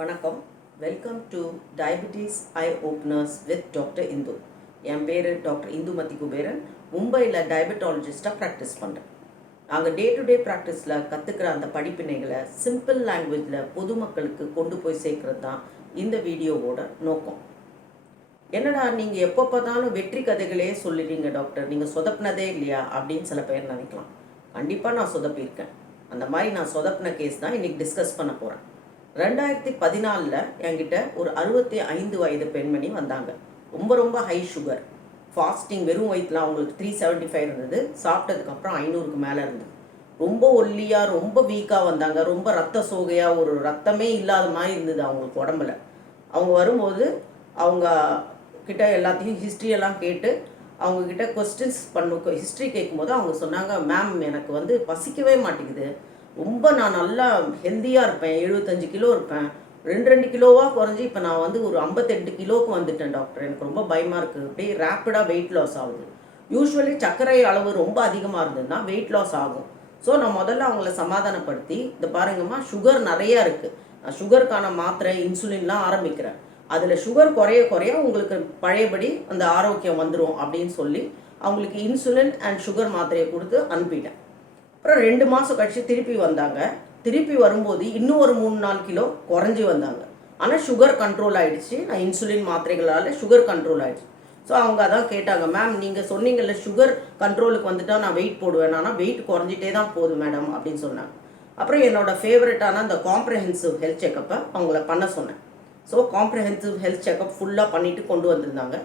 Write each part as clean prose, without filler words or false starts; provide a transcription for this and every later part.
வணக்கம். Welcome to diabetes eye openers with doctor Indu. என் பேர் டாக்டர் இந்து மதி குபேரன். மும்பையில் டயபெட்டாலஜிஸ்டாக ப்ராக்டிஸ் பண்ணுறேன். நாங்கள் டே டு டே ப்ராக்டிஸில் கற்றுக்கிற அந்த படிப்பினைகளை சிம்பிள் லாங்குவேஜில் பொதுமக்களுக்கு கொண்டு போய் சேர்க்குறது தான் இந்த வீடியோவோட நோக்கம். என்னடா நீங்கள் எப்போ பார்த்தாலும் வெற்றி கதைகளே சொல்லிடுறீங்க டாக்டர், நீங்கள் சொதப்பினதே இல்லையா அப்படின்னு சில பேர் நினைக்கலாம். கண்டிப்பாக நான் சொதப்பியிருக்கேன். அந்த மாதிரி நான் சொதப்பின கேஸ் தான் இன்றைக்கி டிஸ்கஸ் பண்ண போகிறேன். 2014 என்கிட்ட ஒரு 65 வயது பெண்மணி வந்தாங்க. ரொம்ப ஹை சுகர், ஃபாஸ்டிங், வெறும் வயிற்றுல அவங்களுக்கு 375 இருந்தது. சாப்பிட்டதுக்கப்புறம் 500க்கு மேலே இருந்தது. ரொம்ப ஒல்லியாக, ரொம்ப வீக்காக வந்தாங்க. ரொம்ப ரத்த சோகையாக, ஒரு ரத்தமே இல்லாத மாதிரி இருந்தது அவங்களுக்கு உடம்புல. அவங்க வரும்போது அவங்க கிட்ட எல்லாத்தையும் ஹிஸ்ட்ரியெல்லாம் கேட்டு அவங்கக்கிட்ட கொஸ்டின்ஸ் ஹிஸ்ட்ரி கேட்கும்போது அவங்க சொன்னாங்க, மேம் எனக்கு பசிக்கவே மாட்டேங்குது, ரொம்ப நான் நல்லா ஹெல்த்தியாக இருப்பேன், 75 கிலோ இருப்பேன், 2 கிலோவாக குறைஞ்சி இப்போ நான் ஒரு 58 கிலோவுக்கு வந்துட்டேன் டாக்டர், எனக்கு ரொம்ப பயமாக இருக்குது, அப்படியே ரேப்பிடாக வெயிட் லாஸ் ஆகுது. யூஸ்வலி சர்க்கரை அளவு ரொம்ப அதிகமாக இருந்ததுன்னா வெயிட் லாஸ் ஆகும். ஸோ நான் முதல்ல அவங்கள சமாதானப்படுத்தி, இந்த பாருங்கம்மா சுகர் நிறையா இருக்குது, நான் சுகருக்கான மாத்திரை இன்சுலின்லாம் ஆரம்பிக்கிறேன், அதில் சுகர் குறைய உங்களுக்கு பழையபடி அந்த ஆரோக்கியம் வந்துடும் அப்படின்னு சொல்லி அவங்களுக்கு இன்சுலின் அண்ட் சுகர் மாத்திரையை கொடுத்து அனுப்பிட்டேன். அப்புறம் 2 மாதம் கழிச்சு திருப்பி வந்தாங்க. திருப்பி வரும்போது இன்னும் ஒரு 3-4 கிலோ குறைஞ்சி வந்தாங்க. ஆனால் சுகர் கண்ட்ரோல் ஆகிடுச்சு. நான் இன்சுலின் மாத்திரைகளால் சுகர் கண்ட்ரோல் ஆகிடுச்சு. ஸோ அவங்க அதான் கேட்டாங்க, மேம் நீங்கள் சொன்னீங்கல்ல சுகர் கண்ட்ரோலுக்கு வந்துட்டால் நான் வெயிட் போடுவேன், ஆனால் வெயிட் குறைஞ்சிட்டே தான் போகுது மேடம் அப்படின்னு சொன்னாங்க. அப்புறம் என்னோடய ஃபேவரட்டான அந்த காம்ப்ரஹென்சிவ் ஹெல்த் செக்கப்பை அவங்கள பண்ண சொன்னேன். ஸோ காம்ப்ரஹென்சிவ் ஹெல்த் செக்கப் ஃபுல்லாக பண்ணிவிட்டு கொண்டு வந்திருந்தாங்க.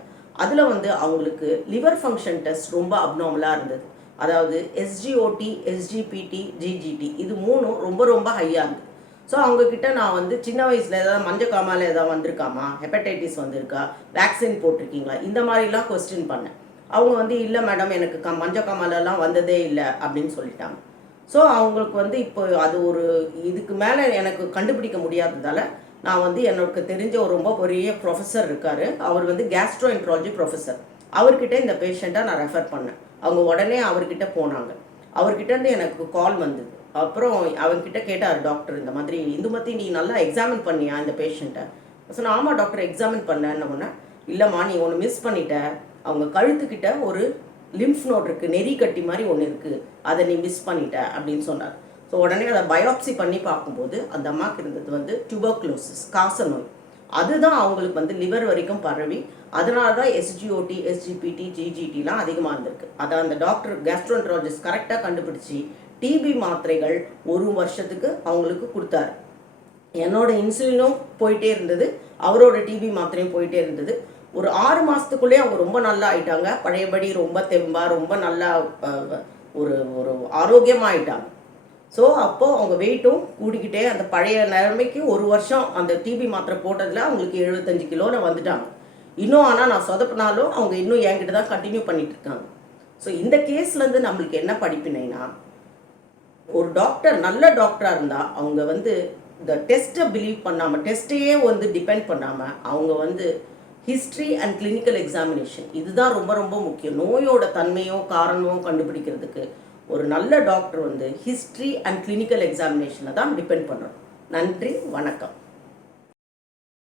அதில் அவங்களுக்கு லிவர் ஃபங்க்ஷன் டெஸ்ட் ரொம்ப அப்நார்மலாக இருந்தது. அதாவது எஸ்ஜிஓடி, எஸ்ஜிபிடி, ஜிஜிடி இது 3 ரொம்ப ஹையாக இருந்தது. ஸோ அவங்கக்கிட்ட நான் சின்ன வயசில் ஏதாவது மஞ்சக்காமால் ஏதாவது வந்திருக்காமா, ஹெப்படைட்டிஸ் வந்திருக்கா, வேக்சின் போட்டிருக்கீங்களா, இந்த மாதிரிலாம் கொஸ்டின் பண்ணேன். அவங்க இல்லை மேடம் எனக்கு மஞ்சக்காமாலெல்லாம் வந்ததே இல்லை அப்படின்னு சொல்லிட்டாங்க. ஸோ அவங்களுக்கு இப்போ அது ஒரு இதுக்கு மேலே எனக்கு கண்டுபிடிக்க முடியாததால் நான் எனக்கு தெரிஞ்ச ஒரு ரொம்ப பெரிய ப்ரொஃபஸர் இருக்கார். அவர் கேஸ்ட்ரோஎன்ட்ராலஜி ப்ரொஃபஸர். அவர்கிட்ட இந்த பேஷண்ட்டை நான் ரெஃபர் பண்ணேன். அவங்க உடனே அவர்கிட்ட போனாங்க. அவர்கிட்டேருந்து எனக்கு கால் வந்தது. அப்புறம் அவங்ககிட்ட கேட்டார், டாக்டர் இந்த மாதிரி இந்துமதி நீ நல்லா எக்ஸாமின் பண்ணியா இந்த பேஷண்ட்டை? சொன்னேன், ஆமாம் டாக்டர் எக்ஸாமின் பண்ணேன்னு. இல்லைம்மா நீ ஒன்று மிஸ் பண்ணிட்ட, அவங்க கழுத்துக்கிட்ட ஒரு லிம்ஃப் நோட் இருக்குது, நெறி கட்டி மாதிரி ஒன்று இருக்குது, அதை நீ மிஸ் பண்ணிட்ட அப்படின்னு சொன்னார். ஸோ உடனே அதை பயோப்சி பண்ணி பார்க்கும்போது அந்த அம்மாவுக்கு இருந்தது டியூபர்குலோசிஸ், காச நோய். அதுதான் அவங்களுக்கு லிவர் வரைக்கும் பரவி, அதனால தான் எஸ்ஜிஓடி, எஸ்ஜிபிடி, ஜிஜிடிலாம் அதிகமாக இருந்திருக்கு. அதை அந்த டாக்டர் கேஸ்ட்ரோஎன்ட்ராலஜிஸ்ட் கரெக்டாக கண்டுபிடிச்சி டிபி மாத்திரைகள் 1 வருஷத்துக்கு அவங்களுக்கு கொடுத்தாரு. என்னோட இன்சுலினும் போயிட்டே இருந்தது, அவரோட டிபி மாத்திரையும் போயிட்டே இருந்தது. ஒரு 6 மாதத்துக்குள்ளேயே அவங்க ரொம்ப நல்லா ஆயிட்டாங்க. பழையபடி ரொம்ப தெம்பா, ரொம்ப நல்லா ஒரு ஒரு ஆரோக்கியமாக ஆயிட்டாங்க. ஸோ அப்போது அவங்க வெயிட்டும் கூடிக்கிட்டே அந்த பழைய நிலைமைக்கு 1 வருஷம் அந்த டிபி மாத்திரை போட்டதில் அவங்களுக்கு 75 கிலோவில் வந்துட்டாங்க. இன்னும் ஆனால் நான் சொதப்பினாலும் அவங்க இன்னும் என்கிட்ட தான் கண்டினியூ பண்ணிட்டு இருக்காங்க. ஸோ இந்த கேஸ்லேருந்து நம்மளுக்கு என்ன படிப்பினைனா, ஒரு டாக்டர் நல்ல டாக்டராக இருந்தால் அவங்க இந்த டெஸ்ட்டை பிலீவ் பண்ணாமல், டெஸ்ட்டையே டிபெண்ட் பண்ணாமல் அவங்க ஹிஸ்ட்ரி அண்ட் கிளினிக்கல் எக்ஸாமினேஷன் இதுதான் ரொம்ப முக்கியம். நோயோட தன்மையோ காரணமோ கண்டுபிடிக்கிறதுக்கு ஒரு நல்ல டாக்டர் ஹிஸ்ட்ரி அண்ட் கிளினிக்கல் எக்ஸாமினேஷனை தான் டிபெண்ட் பண்ணுறோம். நன்றி, வணக்கம்.